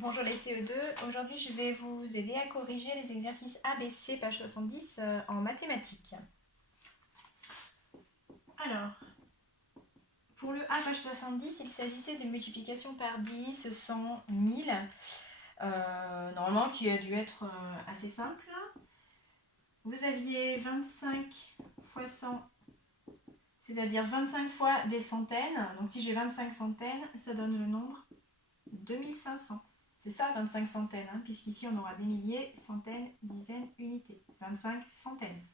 Bonjour les CE2, aujourd'hui je vais vous aider à corriger les exercices ABC page 70 en mathématiques. Alors, pour le A page 70, il s'agissait d'une multiplication par 10, 100, 1000, normalement qui a dû être assez simple. Vous aviez 25 fois 100, c'est-à-dire 25 fois des centaines, donc si j'ai 25 centaines, ça donne le nombre 2500. C'est ça, 25 centaines, hein, puisqu'ici on aura des milliers, centaines, dizaines, unités. 25 centaines.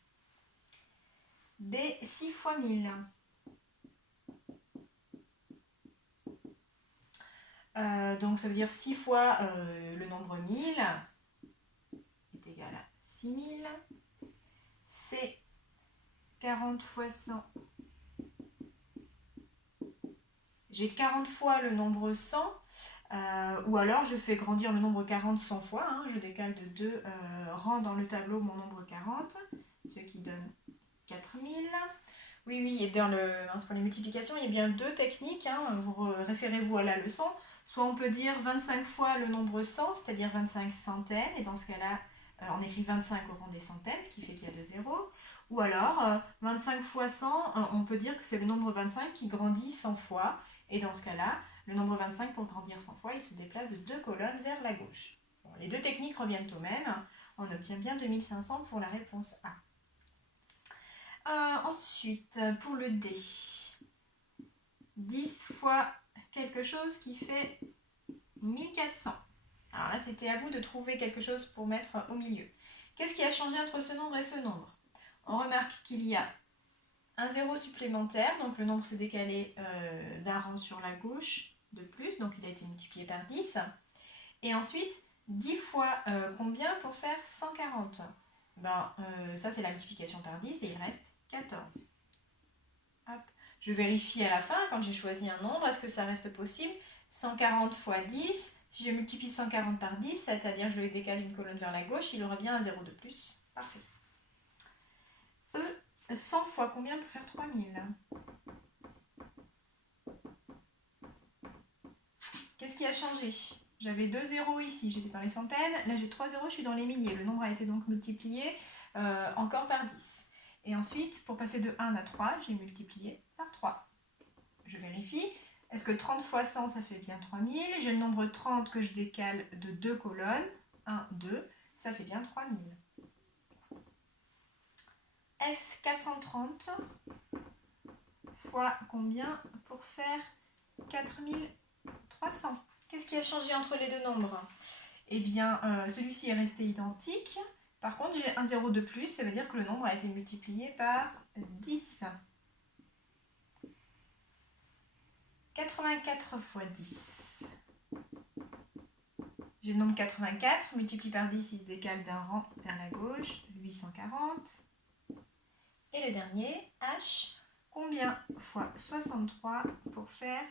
Des 6 fois 1000. Donc ça veut dire 6 fois le nombre 1000 est égal à 6000. C'est 40 fois 100. J'ai 40 fois le nombre 100. Ou alors je fais grandir le nombre 40 100 fois, hein, je décale de 2 rangs dans le tableau mon nombre 40, ce qui donne 4000. Oui, et pour les multiplications, il y a bien deux techniques, hein, vous référez-vous à la leçon. Soit on peut dire 25 fois le nombre 100, c'est-à-dire 25 centaines, et dans ce cas-là, on écrit 25 au rang des centaines, ce qui fait qu'il y a 2 zéros. Ou alors, 25 fois 100, on peut dire que c'est le nombre 25 qui grandit 100 fois, et dans ce cas-là, le nombre 25, pour grandir 100 fois, il se déplace de 2 colonnes vers la gauche. Bon, les deux techniques reviennent au même. On obtient bien 2500 pour la réponse A. Ensuite, pour le D, 10 fois quelque chose qui fait 1400. Alors là, c'était à vous de trouver quelque chose pour mettre au milieu. Qu'est-ce qui a changé entre ce nombre et ce nombre? On remarque qu'il y a un zéro supplémentaire, donc le nombre s'est décalé d'un rang sur la gauche de plus, donc il a été multiplié par 10. Et ensuite, 10 fois combien pour faire 140? Ça c'est la multiplication par 10 et il reste 14. Hop. Je vérifie à la fin, quand j'ai choisi un nombre, est-ce que ça reste possible? 140 fois 10, si je multiplie 140 par 10, c'est-à-dire que je vais décaler une colonne vers la gauche, il aura bien un 0 de plus. Parfait. 100 fois combien pour faire 3000? Qu'est-ce qui a changé? J'avais 2 zéros ici, j'étais dans les centaines. Là, j'ai 3 zéros, je suis dans les milliers. Le nombre a été donc multiplié encore par 10. Et ensuite, pour passer de 1 à 3, j'ai multiplié par 3. Je vérifie. Est-ce que 30 fois 100, ça fait bien 3000? J'ai le nombre 30 que je décale de 2 colonnes. 1, 2, ça fait bien 3000. F 430 fois combien pour faire 4300? Qu'est-ce qui a changé entre les deux nombres? Eh bien, celui-ci est resté identique. Par contre, j'ai un 0 de plus, ça veut dire que le nombre a été multiplié par 10. 84 fois 10. J'ai le nombre 84, multiplié par 10, il se décale d'un rang vers la gauche, 840. Et le dernier, H, combien fois 63 pour faire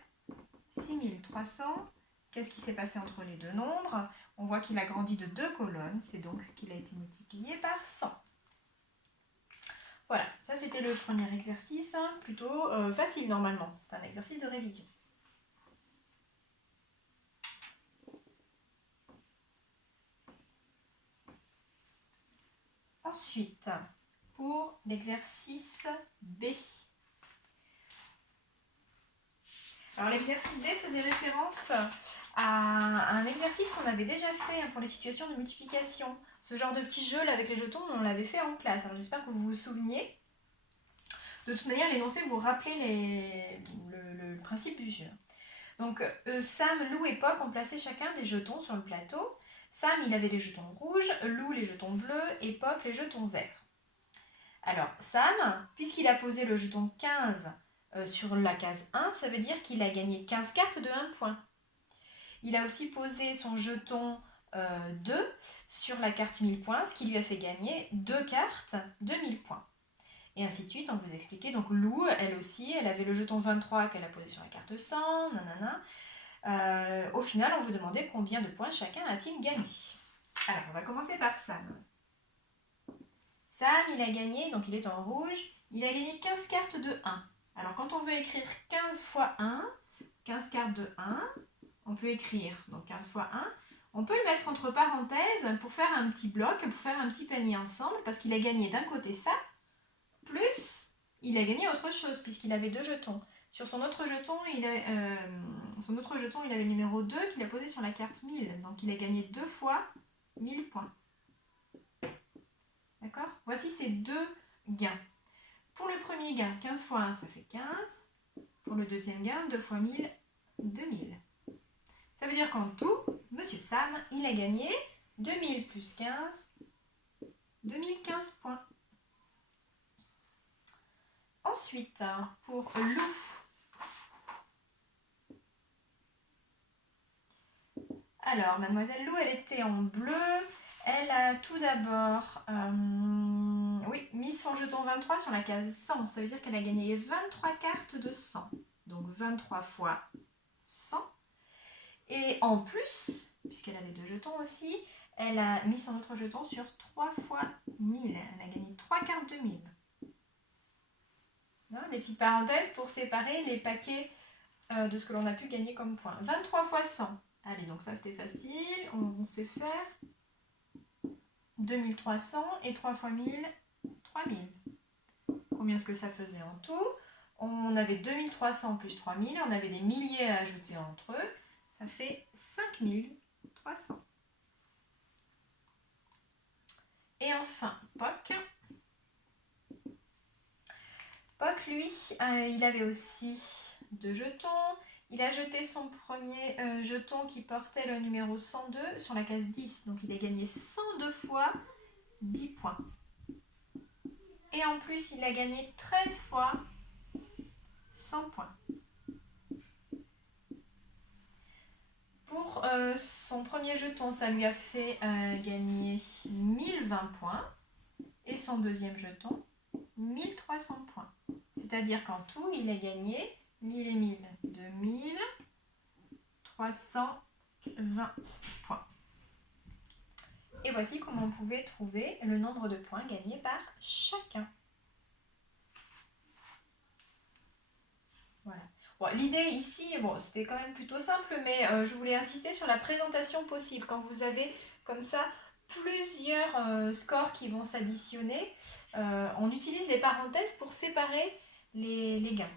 6300? Qu'est-ce qui s'est passé entre les deux nombres? On voit qu'il a grandi de 2 colonnes, c'est donc qu'il a été multiplié par 100. Voilà, ça c'était le premier exercice, plutôt facile normalement, c'est un exercice de révision. Ensuite, pour l'exercice B. Alors l'exercice B faisait référence à un exercice qu'on avait déjà fait pour les situations de multiplication. Ce genre de petit jeu là avec les jetons, on l'avait fait en classe. Alors j'espère que vous vous souveniez. De toute manière, l'énoncé vous rappelez le principe du jeu. Donc Sam, Lou et Poc ont placé chacun des jetons sur le plateau. Sam, il avait les jetons rouges, Lou les jetons bleus et Poc les jetons verts. Alors Sam, puisqu'il a posé le jeton 15 sur la case 1, ça veut dire qu'il a gagné 15 cartes de 1 point. Il a aussi posé son jeton 2 sur la carte 1000 points, ce qui lui a fait gagner 2 cartes de 1000 points. Et ainsi de suite, on vous expliquait. Donc Lou, elle aussi, elle avait le jeton 23 qu'elle a posé sur la carte 100, nanana. Au final, on vous demandait combien de points chacun a-t-il gagné. Alors, on va commencer par Sam. Sam, il a gagné, donc il est en rouge, il a gagné 15 cartes de 1. Alors, quand on veut écrire 15 fois 1, 15 cartes de 1, on peut écrire donc 15 fois 1, On peut le mettre entre parenthèses pour faire un petit bloc, pour faire un petit panier ensemble, parce qu'il a gagné d'un côté ça, plus il a gagné autre chose, puisqu'il avait 2 jetons. Sur son autre jeton, il avait le numéro 2 qu'il a posé sur la carte 1000. Donc il a gagné 2 fois 1000 points. D'accord? Voici ces 2 gains. Pour le premier gain, 15 fois 1, ça fait 15. Pour le deuxième gain, 2 fois 1000, 2000. Ça veut dire qu'en tout, Monsieur Sam, il a gagné 2000 plus 15, 2015 points. Ensuite, pour Lou. Alors, Mademoiselle Lou, elle était en bleu. Elle a tout d'abord mis son jeton 23 sur la case 100. Ça veut dire qu'elle a gagné 23 cartes de 100. Donc 23 fois 100. Et en plus, puisqu'elle avait 2 jetons aussi, elle a mis son autre jeton sur 3 fois 1000. Elle a gagné 3 cartes de 1000. Des petites parenthèses pour séparer les paquets de ce que l'on a pu gagner comme points. 23 fois 100. Allez, donc ça c'était facile, on sait faire. 2300 et 3 fois 1000, 3000. Combien est-ce que ça faisait en tout? On avait 2300 plus 3000, on avait des milliers à ajouter entre eux. Ça fait 5300. Et enfin, Poc. Poc, lui, il avait aussi 2 jetons. Il a jeté son premier jeton qui portait le numéro 102 sur la case 10. Donc il a gagné 102 fois 10 points. Et en plus, il a gagné 13 fois 100 points. Pour son premier jeton, ça lui a fait gagner 1020 points. Et son deuxième jeton, 1300 points. C'est-à-dire qu'en tout, il a gagné 1000 et 1000, 2320 points. Et voici comment on pouvait trouver le nombre de points gagnés par chacun. Voilà. Bon, l'idée ici, c'était quand même plutôt simple, mais je voulais insister sur la présentation possible. Quand vous avez comme ça plusieurs scores qui vont s'additionner, on utilise les parenthèses pour séparer les gains.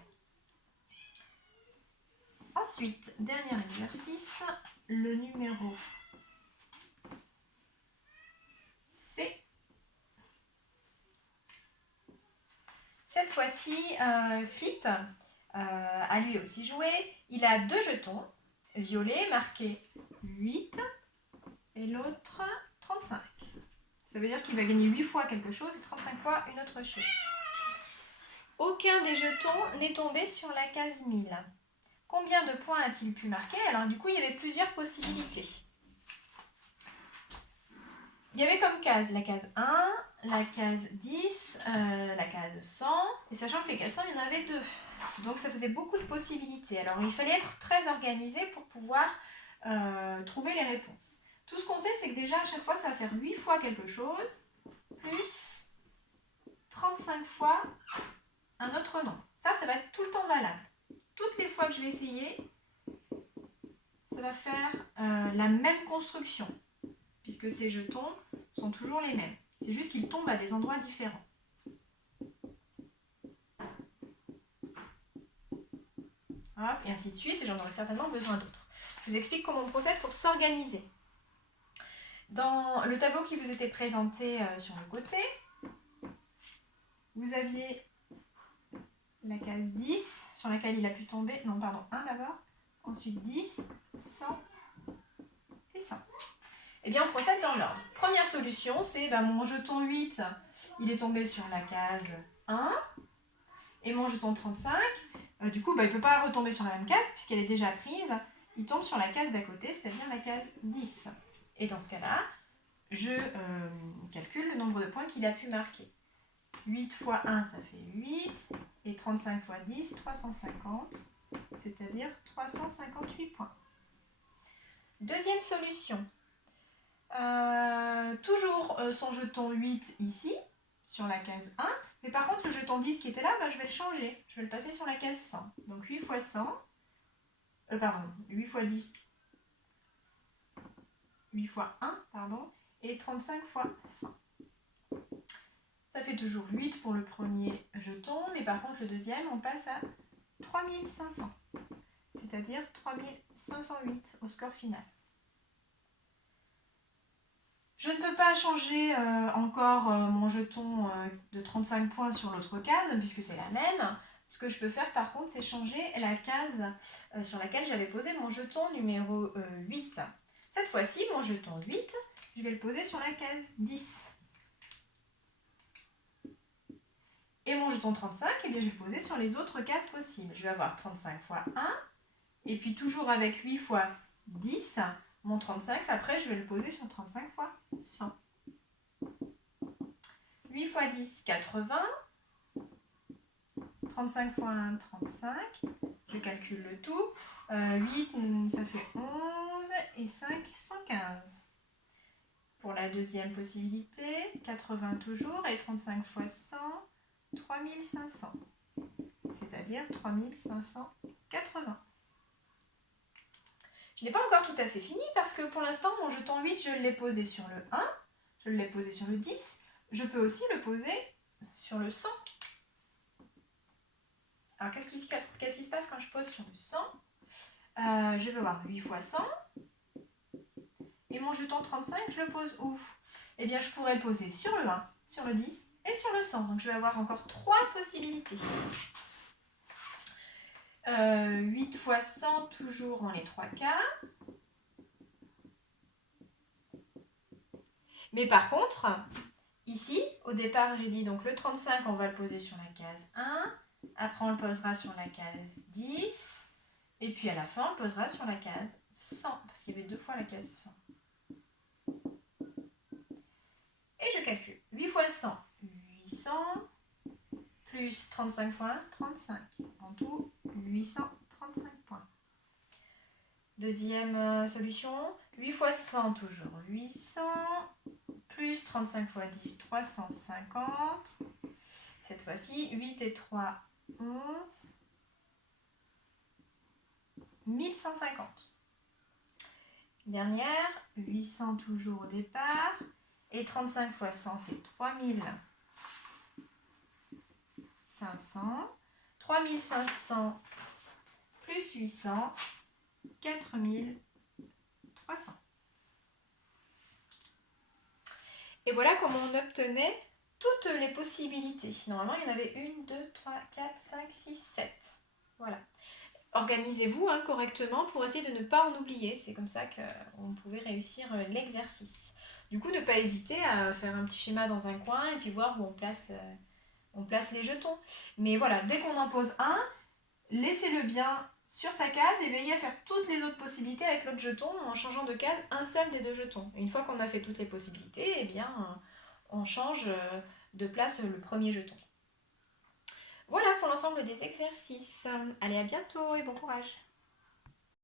Ensuite, dernier exercice, le numéro C. Cette fois-ci, Flip a lui aussi joué. Il a 2 jetons violets marqués 8 et l'autre 35. Ça veut dire qu'il va gagner 8 fois quelque chose et 35 fois une autre chose. Aucun des jetons n'est tombé sur la case 1000. Combien de points a-t-il pu marquer? Alors du coup, il y avait plusieurs possibilités. Il y avait comme case la case 1, la case 10, la case 100, et sachant que les cases 100, il y en avait 2. Donc ça faisait beaucoup de possibilités. Alors il fallait être très organisé pour pouvoir trouver les réponses. Tout ce qu'on sait, c'est que déjà à chaque fois, ça va faire 8 fois quelque chose, plus 35 fois un autre nombre. Ça va être tout le temps valable. Toutes les fois que je vais essayer, ça va faire la même construction, puisque ces jetons sont toujours les mêmes. C'est juste qu'ils tombent à des endroits différents. Hop, et ainsi de suite, et j'en aurai certainement besoin d'autres. Je vous explique comment on procède pour s'organiser. Dans le tableau qui vous était présenté sur le côté, vous aviez la case 10 sur laquelle il a pu tomber, non pardon, 1 d'abord, ensuite 10, 100 et 100. Eh bien on procède dans l'ordre. Première solution, c'est mon jeton 8, il est tombé sur la case 1, et mon jeton 35, du coup il ne peut pas retomber sur la même case puisqu'elle est déjà prise, il tombe sur la case d'à côté, c'est-à-dire la case 10. Et dans ce cas-là, je calcule le nombre de points qu'il a pu marquer. 8 fois 1, ça fait 8, et 35 fois 10, 350, c'est-à-dire 358 points. Deuxième solution, toujours son jeton 8 ici, sur la case 1, mais par contre le jeton 10 qui était là, je vais le changer, je vais le passer sur la case 100. Donc 8 fois 100, 8 fois 10, 8 fois 1, pardon, et 35 fois 100. Ça fait toujours 8 pour le premier jeton, mais par contre le deuxième, on passe à 3500, c'est-à-dire 3508 au score final. Je ne peux pas changer encore mon jeton de 35 points sur l'autre case, puisque c'est la même. Ce que je peux faire par contre, c'est changer la case sur laquelle j'avais posé mon jeton numéro 8. Cette fois-ci, mon jeton 8, je vais le poser sur la case 10. Et mon jeton 35, eh bien, je vais le poser sur les autres cases possibles. Je vais avoir 35 fois 1, et puis toujours avec 8 fois 10, mon 35, après je vais le poser sur 35 fois 100. 8 fois 10, 80. 35 fois 1, 35. Je calcule le tout. 8, ça fait 11. Et 5, 115. Pour la deuxième possibilité, 80 toujours. Et 35 fois 100, 3500. C'est-à-dire 3580. Je n'ai pas encore tout à fait fini parce que pour l'instant, mon jeton 8, je l'ai posé sur le 1. Je l'ai posé sur le 10. Je peux aussi le poser sur le 100. Alors, qu'est-ce qui se passe quand je pose sur le 100 ? Je vais avoir 8 fois 100. Et mon jeton 35, je le pose où ? Eh bien, je pourrais le poser sur le 1, sur le 10 et sur le 100. Donc, je vais avoir encore 3 possibilités. 8 fois 100, toujours en les 3 cas. Mais par contre, ici, au départ, j'ai dit donc le 35, on va le poser sur la case 1. Après, on le posera sur la case 10. Et puis, à la fin, on le posera sur la case 100. Parce qu'il y avait 2 fois la case 100. Et je calcule. 8 fois 100, 800. Plus 35 fois 1, 35. En tout, 835 points. Deuxième solution. 8 fois 100, toujours 800. Plus 35 fois 10, 350. Cette fois-ci, 8 et 3, 11. 1150. Dernière, 800 toujours au départ. Et 35 fois 100, c'est 3500. 3500 plus 800, 4300. Et voilà comment on obtenait toutes les possibilités. Normalement, il y en avait 1, 2, 3, 4, 5, 6, 7. Voilà. Organisez-vous correctement pour essayer de ne pas en oublier. C'est comme ça qu'on pouvait réussir l'exercice. Du coup, ne pas hésiter à faire un petit schéma dans un coin et puis voir où on place les jetons. Mais voilà, dès qu'on en pose un, laissez-le bien sur sa case et veillez à faire toutes les autres possibilités avec l'autre jeton en changeant de case un seul des 2 jetons. Et une fois qu'on a fait toutes les possibilités, eh bien, on change de place le premier jeton. Voilà pour l'ensemble des exercices. Allez, à bientôt et bon courage!